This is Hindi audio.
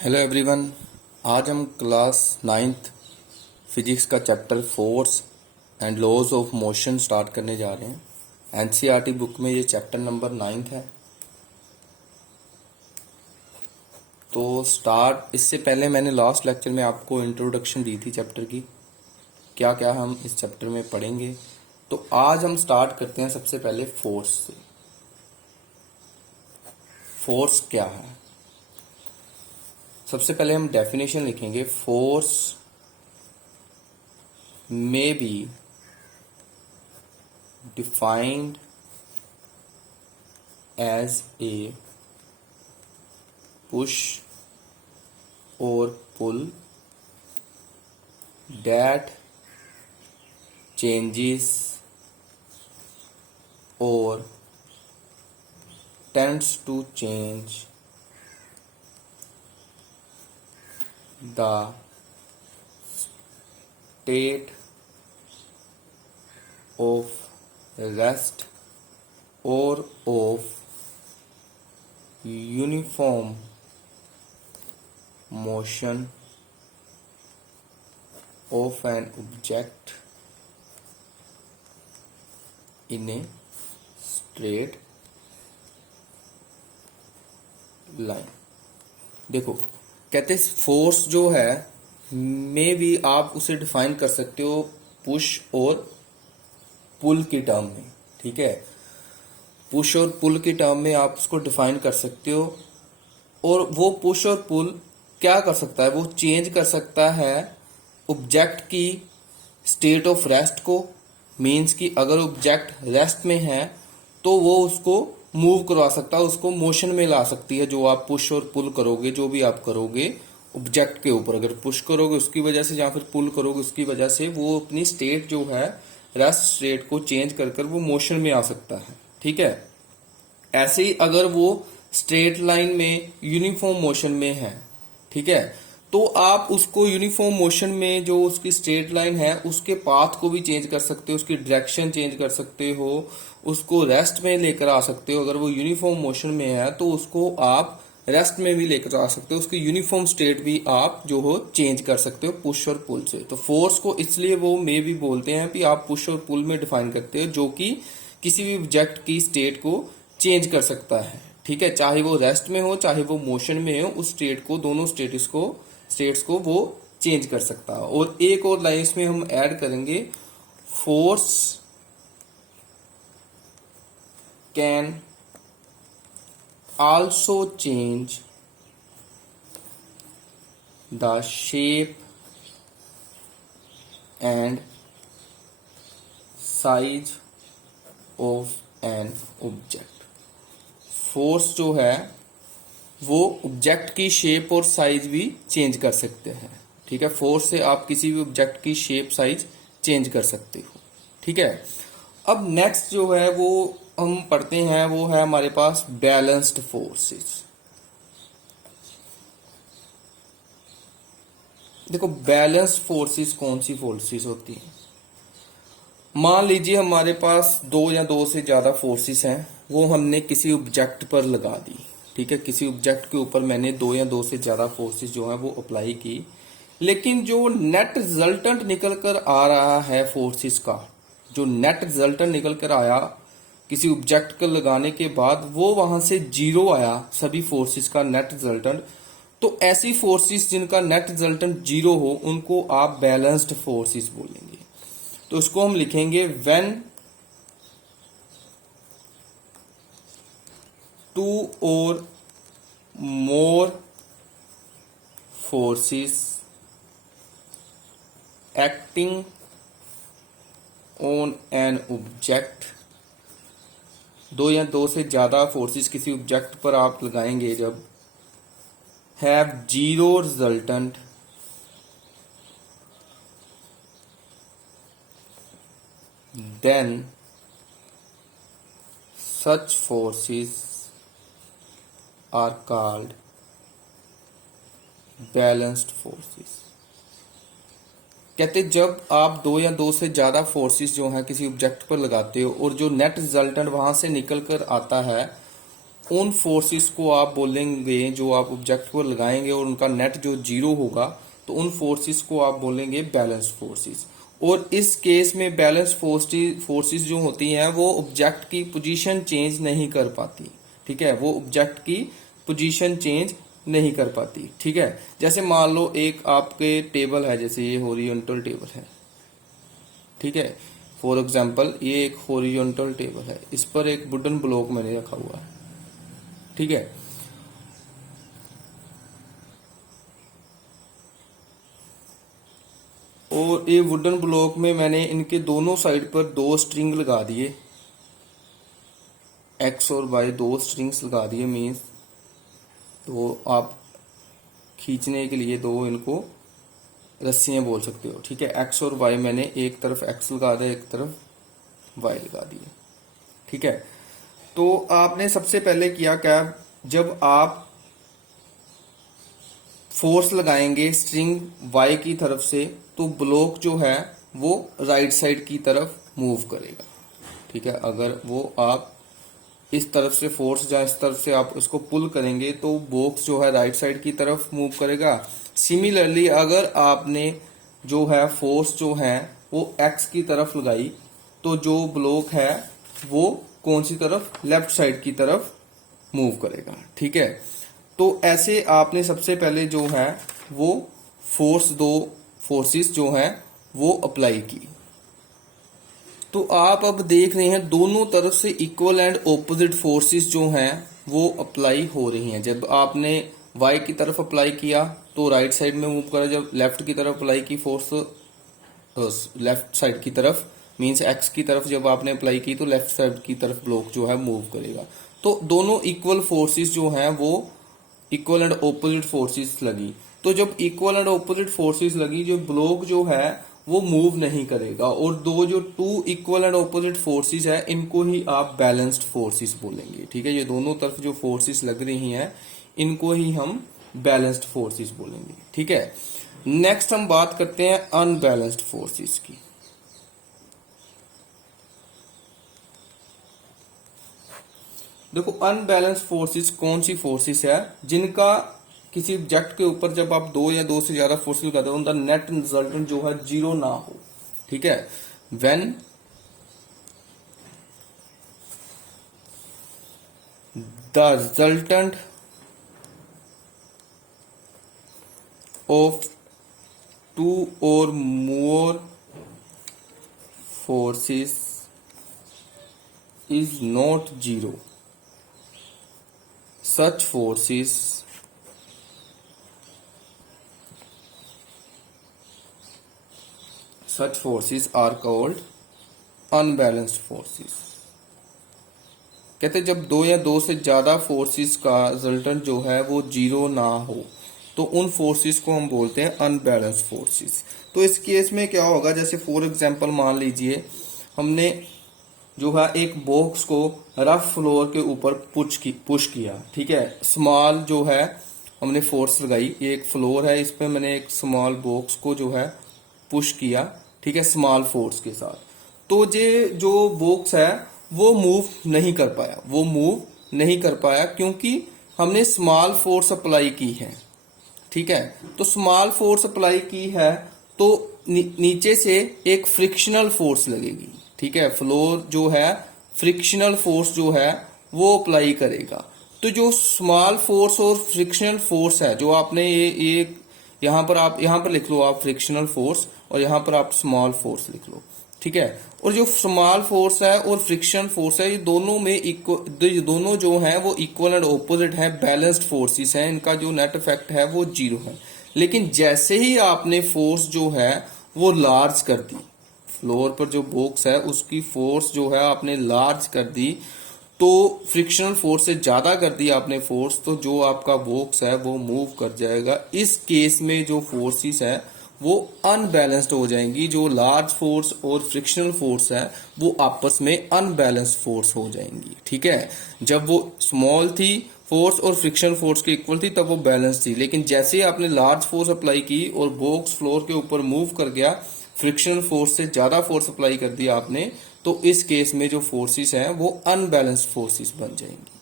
Hello everyone. आज हम क्लास नाइन्थ फिजिक्स का chapter force and laws of motion start करने जा रहे हैं। एनसीईआरटी बुक में ये चैप्टर नंबर 9 है। तो स्टार्ट इससे पहले मैंने लास्ट लेक्चर में आपको इंट्रोडक्शन दी थी चैप्टर की, क्या क्या हम इस चैप्टर में पढ़ेंगे। तो आज हम स्टार्ट करते हैं सबसे पहले फोर्स से। फोर्स क्या है, सबसे पहले हम डेफिनेशन लिखेंगे। Force may be defined as a push or pull that changes or tends to change the state of rest or of uniform motion of an object in a straight line। देखो, कहते फोर्स जो है में भी आप उसे डिफाइन कर सकते हो पुश और पुल की टर्म में। ठीक है, पुश और पुल की टर्म में आप उसको डिफाइन कर सकते हो। और वो पुश और पुल क्या कर सकता है, वो चेंज कर सकता है ऑब्जेक्ट की स्टेट ऑफ रेस्ट को। मीन्स कि अगर ऑब्जेक्ट रेस्ट में है तो वो उसको मूव करवा सकता है, उसको मोशन में ला सकती है। जो आप पुश और पुल करोगे, जो भी आप करोगे ऑब्जेक्ट के ऊपर, अगर पुश करोगे उसकी वजह से या फिर पुल करोगे उसकी वजह से, वो अपनी स्टेट जो है रेस्ट स्टेट को चेंज कर कर वो मोशन में आ सकता है। ठीक है, ऐसे ही अगर वो स्ट्रेट लाइन में यूनिफॉर्म मोशन में है, ठीक है, तो आप उसको यूनिफॉर्म मोशन में जो उसकी स्ट्रेट लाइन है उसके पाथ को भी चेंज कर सकते हो, उसकी डायरेक्शन चेंज कर सकते हो, उसको रेस्ट में लेकर आ सकते हो। अगर वो यूनिफॉर्म मोशन में है तो उसको आप रेस्ट में भी लेकर आ सकते हो, उसकी यूनिफॉर्म स्टेट भी आप जो हो चेंज कर सकते हो पुश और पुल से। तो फोर्स को इसलिए वो मे भी बोलते हैं कि आप पुश और पुल में डिफाइन करते हो, जो कि किसी भी ऑब्जेक्ट की स्टेट को चेंज कर सकता है। ठीक है, चाहे वो रेस्ट में हो चाहे वो मोशन में हो, उस स्टेट को, दोनों स्टेट्स को वो चेंज कर सकता है। और एक और लाइन इसमें हम ऐड करेंगे, force can also change the shape and size of an object। Force जो है वो ऑब्जेक्ट की शेप और साइज भी चेंज कर सकते हैं। ठीक है, फोर्स से आप किसी भी ऑब्जेक्ट की शेप साइज चेंज कर सकते हो। ठीक है, अब नेक्स्ट जो है वो हम पढ़ते हैं, वो है हमारे पास बैलेंस्ड फोर्सेस। देखो, बैलेंस्ड फोर्सेस कौन सी फोर्सेस होती हैं। मान लीजिए हमारे पास दो या दो से ज्यादा फोर्सेस हैं, वो हमने किसी ऑब्जेक्ट पर लगा दी। ठीक है, किसी ऑब्जेक्ट के ऊपर मैंने दो या दो से ज्यादा फोर्सेस जो है वो अप्लाई की, लेकिन जो नेट रिजल्टेंट निकल कर आ रहा है फोर्सेस का, जो नेट रिजल्टेंट निकल कर आया किसी ऑब्जेक्ट को लगाने के बाद, वो वहां से जीरो आया सभी फोर्सेस का नेट रिजल्टेंट। तो ऐसी फोर्सेस जिनका नेट रिजल्टेंट जीरो हो उनको आप बैलेंस्ड फोर्सेस बोलेंगे। तो इसको हम लिखेंगे when two or more forces acting on an object, दो या दो से ज्यादा फोर्सेस किसी ऑब्जेक्ट पर आप लगाएंगे जब, have zero resultant then such forces are called balanced forces. कहते जब आप दो या दो से ज्यादा फोर्सेस जो हैं किसी ऑब्जेक्ट पर लगाते हो और जो नेट रिजल्टेंट वहां से निकल कर आता है उन फोर्सेस को आप बोलेंगे जो आप ऑब्जेक्ट पर लगाएंगे और उनका नेट जो जीरो होगा, तो उन फोर्सेस को आप बोलेंगे बैलेंस फोर्सेस। और इस केस में बैलेंस फोर्सेस जो होती हैं वो ऑब्जेक्ट की पोजीशन चेंज नहीं कर पाती, ठीक है, वो ऑब्जेक्ट की पोजीशन चेंज नहीं कर पाती, ठीक है। जैसे मान लो एक आपके टेबल है, जैसे ये हॉरिजॉन्टल टेबल है, ठीक है, फॉर एग्जांपल ये एक हॉरिजॉन्टल टेबल है, इस पर एक वुडन ब्लॉक मैंने रखा हुआ है, ठीक है। और ये वुडन ब्लॉक में मैंने इनके दोनों साइड पर दो स्ट्रिंग लगा दिए, एक्स और वाई दो स्ट्रिंग्स लगा दिए, मीन्स तो आप खींचने के लिए दो इनको रस्सियां बोल सकते हो, ठीक है। एक्स और वाई मैंने एक तरफ एक्स लगा दिया, एक तरफ वाई लगा दिया, ठीक है। तो आपने सबसे पहले किया क्या, जब आप फोर्स लगाएंगे स्ट्रिंग वाई की तरफ से, तो ब्लॉक जो है वो राइट साइड की तरफ मूव करेगा, ठीक है। अगर वो आप इस तरफ से फोर्स या इस तरफ से आप उसको पुल करेंगे तो बॉक्स जो है राइट साइड की तरफ मूव करेगा। सिमिलरली अगर आपने जो है फोर्स जो है वो एक्स की तरफ लगाई, तो जो ब्लॉक है वो कौन सी तरफ, लेफ्ट साइड की तरफ मूव करेगा, ठीक है। तो ऐसे आपने सबसे पहले जो है वो दो फोर्सेस जो है वो अप्लाई की। तो आप अब देख रहे हैं दोनों तरफ से इक्वल एंड ऑपोजिट फोर्सेस जो हैं वो अप्लाई हो रही हैं। जब आपने y की तरफ अप्लाई किया तो राइट साइड में मूव करा, जब लेफ्ट की तरफ अप्लाई की फोर्स लेफ्ट साइड की तरफ, मींस x की तरफ जब आपने अप्लाई की तो लेफ्ट साइड की तरफ ब्लॉक जो है मूव करेगा। तो दोनों इक्वल फोर्सेस जो हैं वो इक्वल एंड ऑपोजिट फोर्सेस लगी। तो जब इक्वल एंड ऑपोजिट फोर्सेस लगी, जो ब्लॉक जो है वो मूव नहीं करेगा, और दो जो two equal and opposite forces है इनको ही आप बैलेंस्ड फोर्सेस बोलेंगे, ठीक है। ये दोनों तरफ जो फोर्सेस लग रही हैं इनको ही हम बैलेंस्ड फोर्सेस बोलेंगे, ठीक है। नेक्स्ट हम बात करते हैं अनबैलेंस्ड फोर्सेस की। देखो अनबैलेंस्ड फोर्सेस कौन सी फोर्सेस है, जिनका किसी ऑब्जेक्ट के ऊपर जब आप दो या दो से ज्यादा फोर्स लगाते हो उनका नेट रिजल्टेंट जो है जीरो ना हो, ठीक है। When the resultant of two or more forces is not zero, such forces are called unbalanced forces। कहते हैं जब दो या दो से ज्यादा फोर्सेस का रिजल्टेंट जो है वो जीरो ना हो तो उन फोर्सेस को हम बोलते हैं अनबैलेंस्ड फोर्सेस। तो इस केस में क्या होगा, जैसे फॉर एग्जांपल मान लीजिए हमने जो है एक बॉक्स को रफ फ्लोर के ऊपर पुश किया, ठीक है। स्मॉल जो है हमने फोर्स लगाई, ये एक फ्लोर है, इस पे मैंने एक स्मॉल बॉक्स को जो है पुश किया, ठीक है, स्मॉल फोर्स के साथ। तो ये जो बॉक्स है वो मूव नहीं कर पाया, क्योंकि हमने स्मॉल फोर्स अप्लाई की है, ठीक है। तो स्मॉल फोर्स अप्लाई की है तो नीचे से एक फ्रिक्शनल फोर्स लगेगी, ठीक है। फ्लोर जो है फ्रिक्शनल फोर्स जो है वो अप्लाई करेगा। तो जो स्मॉल फोर्स और फ्रिक्शनल फोर्स है जो आपने ये यहाँ पर लिख लो आप फ्रिक्शनल फोर्स, और यहाँ पर आप स्मॉल फोर्स लिख लो, ठीक है। और जो स्मॉल फोर्स है और फ्रिक्शन फोर्स है ये दोनों में दोनों जो है वो इक्वल एंड ऑपोजिट है, बैलेंस्ड फोर्सेस हैं, इनका जो नेट इफेक्ट है वो जीरो है। लेकिन जैसे ही आपने फोर्स जो है वो लार्ज कर दी, फ्लोर पर जो बॉक्स है उसकी फोर्स जो है आपने लार्ज कर दी, तो फ्रिक्शनल फोर्स से ज्यादा कर दी आपने फोर्स, तो जो आपका बॉक्स है वो मूव कर जाएगा। इस केस में जो फोर्सेस है वो अनबैलेंस्ड हो जाएंगी, जो लार्ज फोर्स और फ्रिक्शनल फोर्स है वो आपस में अनबैलेंस्ड फोर्स हो जाएंगी, ठीक है। जब वो स्मॉल थी फोर्स और फ्रिक्शन फोर्स के इक्वल थी तब वो बैलेंस थी, लेकिन जैसे ही आपने लार्ज फोर्स अप्लाई की और बॉक्स फ्लोर के ऊपर मूव कर गया, फ्रिक्शनल फोर्स से ज्यादा फोर्स अप्लाई कर दिया आपने, तो इस केस में जो फोर्सेस हैं वो अनबैलेंस्ड फोर्सेस बन जाएंगी।